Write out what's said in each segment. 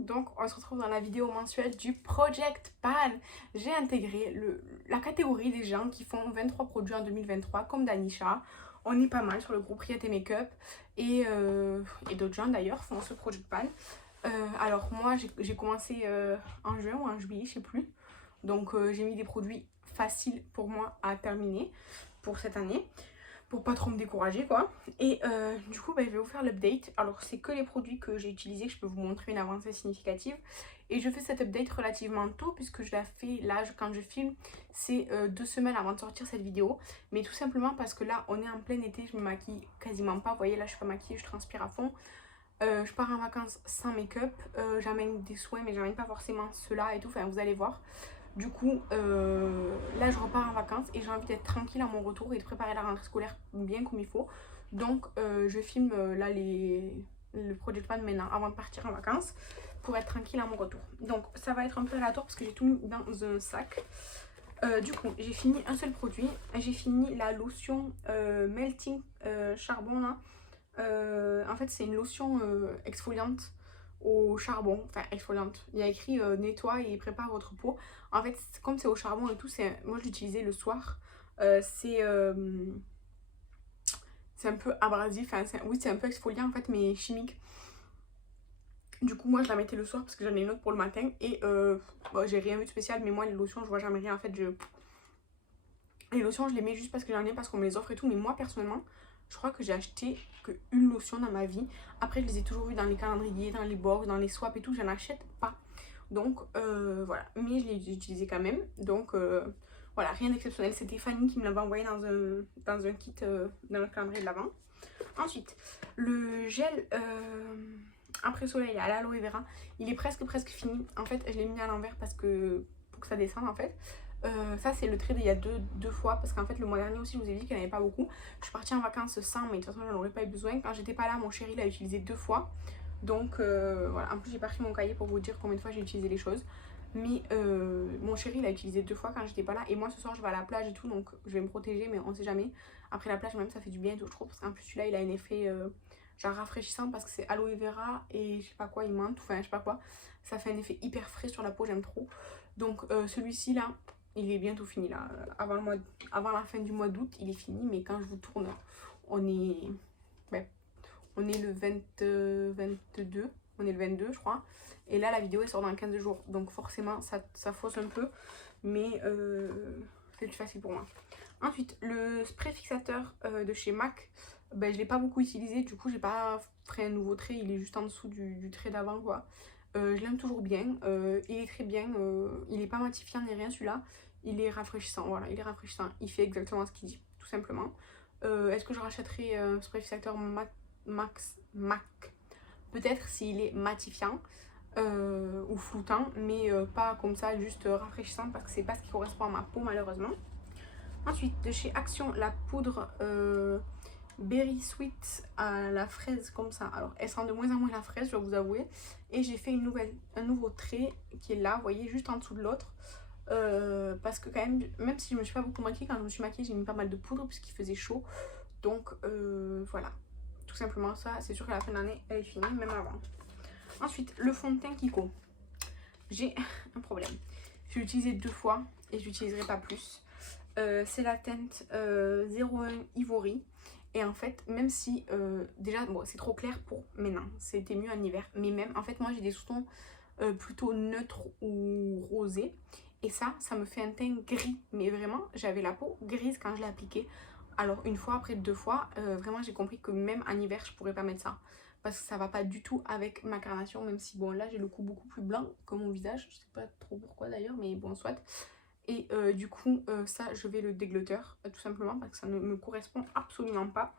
donc on se retrouve dans la vidéo mensuelle du Project Pan. J'ai intégré la catégorie des gens qui font 23 produits en 2023 comme Danisha. On est pas mal sur le groupe Riot et Makeup et d'autres gens d'ailleurs font ce Project Pan. Alors moi j'ai commencé en juin ou en juillet, je sais plus. Donc j'ai mis des produits faciles pour moi à terminer pour cette année, pour pas trop me décourager quoi. Et du coup je vais vous faire l'update. Alors c'est que les produits que j'ai utilisés que je peux vous montrer une avancée significative. Et je fais cette update relativement tôt puisque je la fais là quand je filme. C'est 2 semaines avant de sortir cette vidéo. Mais tout simplement parce que là on est en plein été, je me maquille quasiment pas. Vous voyez là je suis pas maquillée, je transpire à fond. Je pars en vacances sans make-up. J'amène des soins mais j'amène pas forcément ceux-là et tout. Enfin vous allez voir. Du coup, là je repars en vacances et j'ai envie d'être tranquille à mon retour et de préparer la rentrée scolaire bien comme il faut. Donc je filme là le Project Pan maintenant avant de partir en vacances pour être tranquille à mon retour. Donc ça va être un peu aléatoire parce que j'ai tout mis dans un sac. Du coup, j'ai fini un seul produit. J'ai fini la lotion Melting Charbon là. En fait, c'est une lotion exfoliante au charbon, enfin exfoliante. Il y a écrit nettoie et prépare votre peau. En fait, comme c'est au charbon et tout, moi je l'utilisais le soir. C'est un peu abrasif, enfin, oui, c'est un peu exfoliant en fait, mais chimique. Du coup, moi je la mettais le soir parce que j'en ai une autre pour le matin. Et bon, j'ai rien vu de spécial, mais moi les lotions, je vois jamais rien en fait. Les lotions, je les mets juste parce que j'en ai, parce qu'on me les offre et tout. Mais moi personnellement, je crois que j'ai acheté qu'une lotion dans ma vie. Après, je les ai toujours vues dans les calendriers, dans les box, dans les swaps et tout. J'en achète pas. Donc voilà. Mais je les utilisais quand même. Donc voilà, rien d'exceptionnel. C'était Fanny qui me l'avait envoyé dans un kit dans le calendrier de l'avant. Ensuite, le gel après soleil à l'aloe vera, il est presque fini. En fait, je l'ai mis à l'envers parce que pour que ça descende en fait. Ça c'est le trait d'il y a deux fois parce qu'en fait le mois dernier aussi je vous ai dit qu'il n'y en avait pas beaucoup. Je suis partie en vacances sans mais de toute façon j'en aurais pas eu besoin. Quand j'étais pas là mon chéri l'a utilisé 2 fois. Donc voilà, en plus j'ai pas pris mon cahier pour vous dire combien de fois j'ai utilisé les choses. Mais mon chéri l'a utilisé 2 fois quand j'étais pas là. Et moi ce soir je vais à la plage et tout donc je vais me protéger mais on sait jamais. Après la plage même ça fait du bien et tout je trouve. Parce qu'en plus celui-là il a un effet genre rafraîchissant parce que c'est aloe vera et je sais pas quoi, il menthe, enfin je sais pas quoi. Ça fait un effet hyper frais sur la peau, j'aime trop. Donc celui-ci là il est bientôt fini là, avant la fin du mois d'août, il est fini, mais quand je vous tourne, on est, ouais, on est le 22, on est le 22 je crois, et là la vidéo elle sort dans 15 jours, donc forcément ça fausse un peu, mais c'est plus facile pour moi. Ensuite, le spray fixateur de chez MAC, ben, je l'ai pas beaucoup utilisé, du coup j'ai pas fait un nouveau trait, il est juste en dessous du trait d'avant quoi. Je l'aime toujours bien, il est très bien, il est pas matifiant ni rien celui-là, il est rafraîchissant, voilà, il est rafraîchissant, il fait exactement ce qu'il dit, tout simplement. Est-ce que je rachèterai un spray fixateur MAC? Peut-être s'il est matifiant ou floutant, mais pas comme ça, juste rafraîchissant parce que c'est pas ce qui correspond à ma peau malheureusement. Ensuite, de chez Action, la poudre Berry Sweet à la fraise comme ça. Alors elle sent de moins en moins la fraise, je dois vous avouer. Et j'ai fait un nouveau trait qui est là, vous voyez, juste en dessous de l'autre. Parce que quand même si je me suis pas beaucoup maquillée, quand je me suis maquillée j'ai mis pas mal de poudre puisqu'il faisait chaud. Donc voilà, tout simplement ça. C'est sûr qu'à la fin de l'année elle est finie, même avant. Ensuite, le fond de teint Kiko. J'ai un problème. Je l'ai utilisé 2 fois et je l'utiliserai pas plus. C'est la teinte 01 Ivory. Et en fait, même si déjà bon, c'est trop clair pour maintenant, c'était mieux en hiver. Mais même en fait, moi j'ai des sous-tons plutôt neutres ou rosés. Et ça me fait un teint gris. Mais vraiment, j'avais la peau grise quand je l'ai appliqué. Alors une fois, après 2 fois, vraiment j'ai compris que même en hiver, je pourrais pas mettre ça. Parce que ça va pas du tout avec ma carnation. Même si bon, là j'ai le cou beaucoup plus blanc que mon visage. Je sais pas trop pourquoi d'ailleurs, mais bon, soit. Et du coup, ça, je vais le dégluteur, tout simplement, parce que ça ne me correspond absolument pas.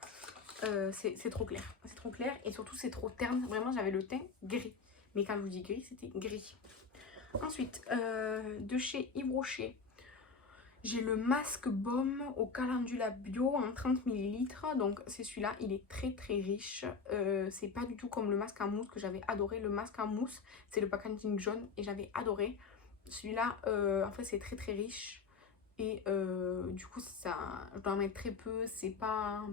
C'est trop clair. C'est trop clair et surtout, c'est trop terne. Vraiment, j'avais le teint gris. Mais quand je vous dis gris, c'était gris. Ensuite, de chez Yves Rocher, j'ai le masque baume au calendula bio en 30 ml. Donc, c'est celui-là. Il est très riche. C'est pas du tout comme le masque en mousse que j'avais adoré. Le masque en mousse, c'est le packaging jaune et j'avais adoré. Celui-là, en fait, c'est très riche. Et du coup, ça, je dois en mettre très peu. C'est pas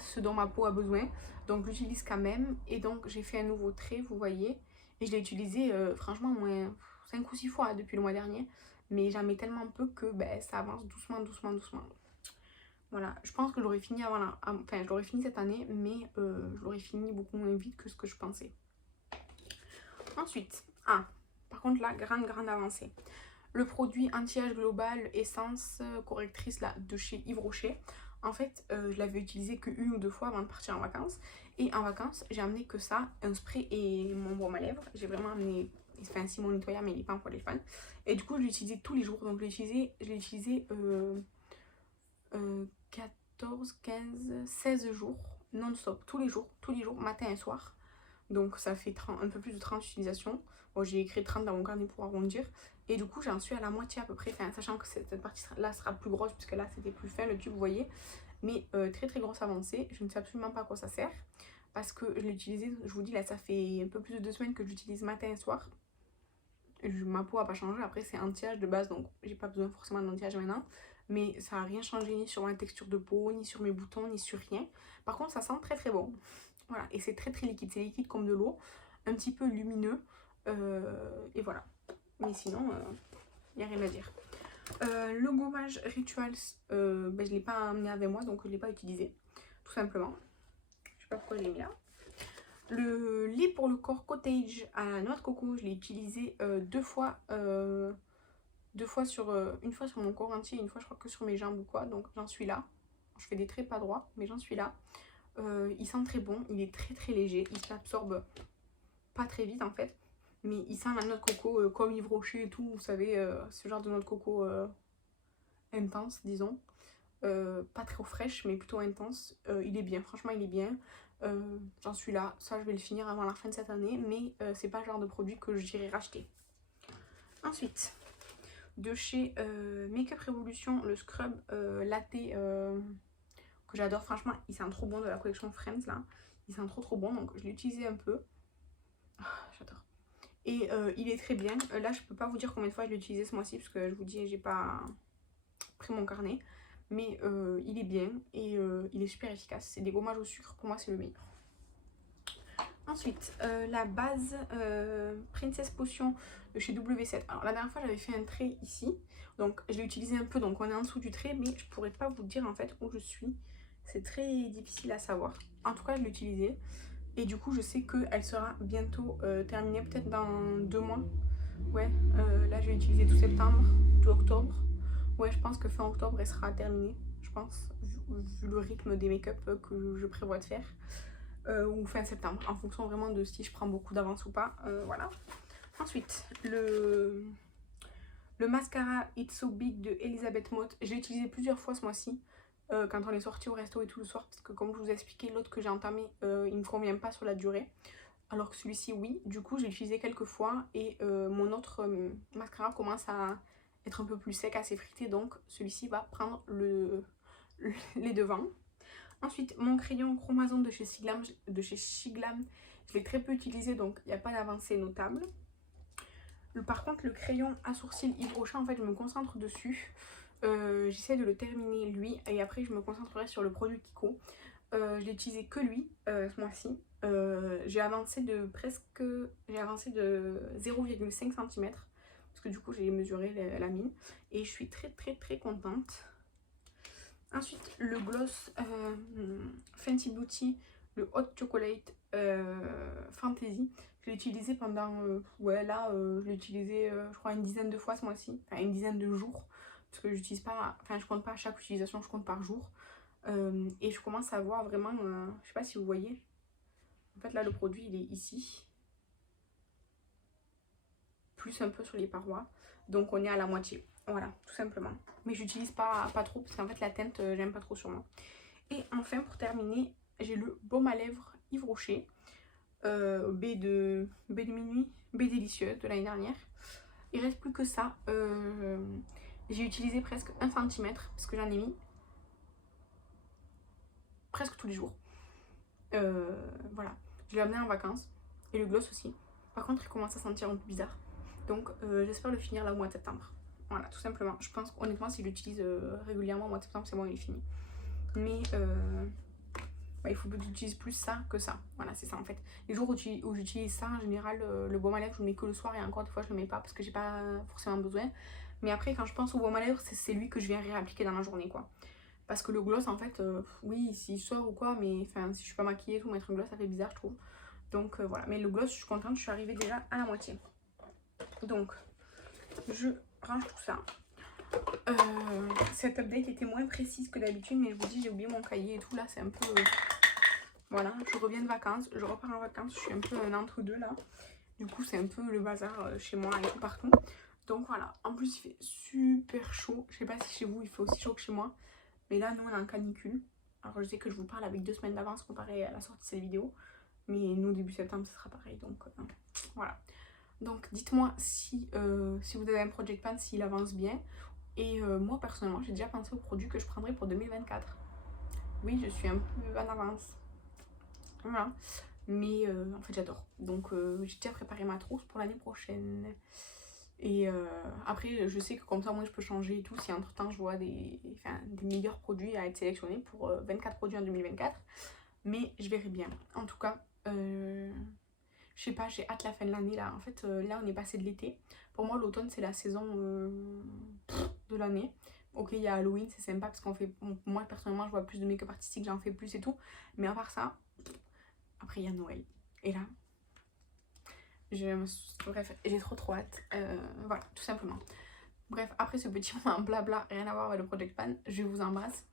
ce dont ma peau a besoin. Donc, j'utilise quand même. Et donc, j'ai fait un nouveau trait, vous voyez. Et je l'ai utilisé franchement au moins 5 ou 6 fois depuis le mois dernier. Mais j'en mets tellement peu que ben, ça avance doucement, doucement, doucement. Voilà, je pense que j'aurais fini avant enfin, je l'aurais fini cette année, mais je l'aurais fini beaucoup moins vite que ce que je pensais. Ensuite, par contre là, grande avancée. Le produit anti-âge global essence correctrice là, de chez Yves Rocher. En fait, je l'avais utilisé que 1 ou 2 fois avant de partir en vacances. Et en vacances, j'ai amené que ça, un spray et mon baume à lèvres. J'ai vraiment amené, enfin si mon nettoyant, mais il n'est pas pour les fans. Et du coup, je l'ai utilisé tous les jours. Donc je l'ai utilisé 14, 15, 16 jours non-stop, tous les jours, matin et soir. Donc ça fait un peu plus de 30 utilisations. Bon, j'ai écrit 30 dans mon carnet pour arrondir. Et du coup, j'en suis à la moitié à peu près, enfin, sachant que cette partie-là sera plus grosse, puisque là, c'était plus fin, le tube, vous voyez. Mais très grosse avancée. Je ne sais absolument pas à quoi ça sert. Parce que je l'ai utilisé, je vous dis, là, ça fait un peu plus de 2 semaines que j'utilise matin et soir. Ma peau n'a pas changé. Après, c'est anti-âge de base, donc j'ai pas besoin forcément d'anti-âge maintenant. Mais ça n'a rien changé ni sur ma texture de peau, ni sur mes boutons, ni sur rien. Par contre, ça sent très bon. Voilà, et c'est très liquide. C'est liquide comme de l'eau, un petit peu lumineux. Et voilà. Mais sinon, il n'y a rien à dire. Le gommage Rituals, je ne l'ai pas amené avec moi, donc je ne l'ai pas utilisé. Tout simplement. Je sais pas pourquoi je l'ai mis là. Le lait pour le corps Cottage à la noix de coco, je l'ai utilisé 2 fois. Une fois sur mon corps entier, une fois je crois que sur mes jambes ou quoi, donc j'en suis là. Je fais des traits pas droits, mais j'en suis là. Il sent très bon, il est très léger, il s'absorbe pas très vite en fait, mais il sent la noix de coco comme Yves Rocher et tout, vous savez, ce genre de noix de coco intense, disons. Pas trop fraîche, mais plutôt intense. Il est bien, franchement il est bien. J'en suis là, ça je vais le finir avant la fin de cette année, mais c'est pas le genre de produit que j'irai racheter. Ensuite, de chez Make Up Revolution, le scrub latte que j'adore, franchement il sent trop bon, de la collection Friends là, il sent trop bon, donc je l'ai utilisé un peu. J'adore. Et il est très bien. Là je peux pas vous dire combien de fois je l'ai utilisé ce mois-ci, parce que je vous dis j'ai pas pris mon carnet, mais il est bien et il est super efficace. C'est des gommages au sucre, pour moi c'est le meilleur. Ensuite, la base Princess Potion de chez W7. Alors la dernière fois j'avais fait un trait ici, donc je l'ai utilisé un peu, donc on est en dessous du trait, mais je pourrais pas vous dire en fait où je suis. C'est très difficile à savoir. En tout cas je l'ai utilisé et du coup je sais qu'elle sera bientôt terminée, peut-être dans 2 mois. Ouais, là je vais utiliser tout septembre, tout octobre. Ouais, je pense que fin octobre elle sera terminée, je pense, vu le rythme des make-up que je prévois de faire. Ou fin septembre, en fonction vraiment de si je prends beaucoup d'avance ou pas. Voilà. Ensuite, le mascara It's So Big de Elisabeth Motte. Je l'ai utilisé plusieurs fois ce mois-ci, quand on est sorti au resto et tout le soir, parce que comme je vous ai expliqué, l'autre que j'ai entamé, il ne me convient pas sur la durée. Alors que celui-ci, oui. Du coup, j'ai utilisé quelques fois et mon autre mascara commence à être un peu plus sec, assez frité, donc celui-ci va prendre les devants. Ensuite, mon crayon Chromazone de chez Siglam, je l'ai très peu utilisé, donc il n'y a pas d'avancée notable. Par contre, le crayon à sourcils Yves Rocher, en fait, je me concentre dessus. J'essaie de le terminer, lui, et après, je me concentrerai sur le produit Kiko. Je l'ai utilisé que lui, ce mois-ci. J'ai avancé de 0,5 cm, parce que du coup, j'ai mesuré la mine, et je suis très contente. Ensuite, le gloss Fenty Beauty, le Hot Chocolate Fantasy. Je l'ai utilisé pendant, je l'ai utilisé je crois une dizaine de fois ce mois-ci, enfin une dizaine de jours, parce que j'utilise pas, enfin je compte pas à chaque utilisation, je compte par jour. Et je commence à voir vraiment, je sais pas si vous voyez, en fait là le produit il est ici, plus un peu sur les parois, donc on est à la moitié. Voilà, tout simplement. Mais j'utilise pas trop parce qu'en fait la teinte, j'aime pas trop sur moi. Et enfin, pour terminer, j'ai le baume à lèvres Yves Rocher. B de minuit, B délicieuse de l'année dernière. Il reste plus que ça. J'ai utilisé presque 1 cm parce que j'en ai mis presque tous les jours. Voilà. Je l'ai amené en vacances. Et le gloss aussi. Par contre, il commence à sentir un peu bizarre. Donc, j'espère le finir là au mois de septembre. Voilà, tout simplement. Je pense honnêtement, si je l'utilise régulièrement au mois de septembre, c'est bon, il est fini. Mais bah, il faut que j'utilise plus ça que ça. Voilà, c'est ça en fait. Les jours où j'utilise ça, en général, le baume à lèvres, je le mets que le soir et encore des fois, je le mets pas parce que j'ai pas forcément besoin. Mais après, quand je pense au baume à lèvres, c'est celui que je viens réappliquer dans la journée, quoi. Parce que le gloss, en fait, oui, s'il sort ou quoi, mais enfin, si je suis pas maquillée et tout, mettre un gloss, ça fait bizarre, je trouve. Donc voilà, mais le gloss, je suis contente, je suis arrivée déjà à la moitié. Donc, je range tout ça. Cette update était moins précise que d'habitude, mais je vous dis, j'ai oublié mon cahier et tout, là, c'est un peu... voilà, je reviens de vacances, je repars en vacances, je suis un peu un entre-deux, là. Du coup, c'est un peu le bazar chez moi et tout partout. Donc voilà, en plus, il fait super chaud. Je sais pas si chez vous, il fait aussi chaud que chez moi. Mais là, nous, on est en canicule. Alors, je sais que je vous parle avec 2 semaines d'avance comparé à la sortie de cette vidéo. Mais nous, début septembre, ce sera pareil. Donc, voilà. Donc, dites-moi si vous avez un Project Pan, s'il avance bien. Et moi, personnellement, j'ai déjà pensé au produit que je prendrai pour 2024. Oui, je suis un peu en avance. Voilà. Mais en fait, j'adore. Donc, j'ai déjà préparé ma trousse pour l'année prochaine. Et après, je sais que comme ça, moi, je peux changer et tout. Si entre-temps, je vois des meilleurs produits à être sélectionnés pour 24 produits en 2024. Mais je verrai bien. En tout cas, je sais pas, j'ai hâte la fin de l'année là. En fait, là, on est passé de l'été. Pour moi, l'automne, c'est la saison de l'année. Ok, il y a Halloween, c'est sympa parce qu'on fait... moi, personnellement, je vois plus de make-up artistique, j'en fais plus et tout. Mais à part ça, après, il y a Noël. Et là, bref, j'ai trop hâte. Voilà, tout simplement. Bref, après ce petit moment blabla, rien à voir avec le Project Pan, je vous embrasse.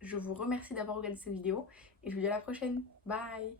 Je vous remercie d'avoir regardé cette vidéo. Et je vous dis à la prochaine. Bye!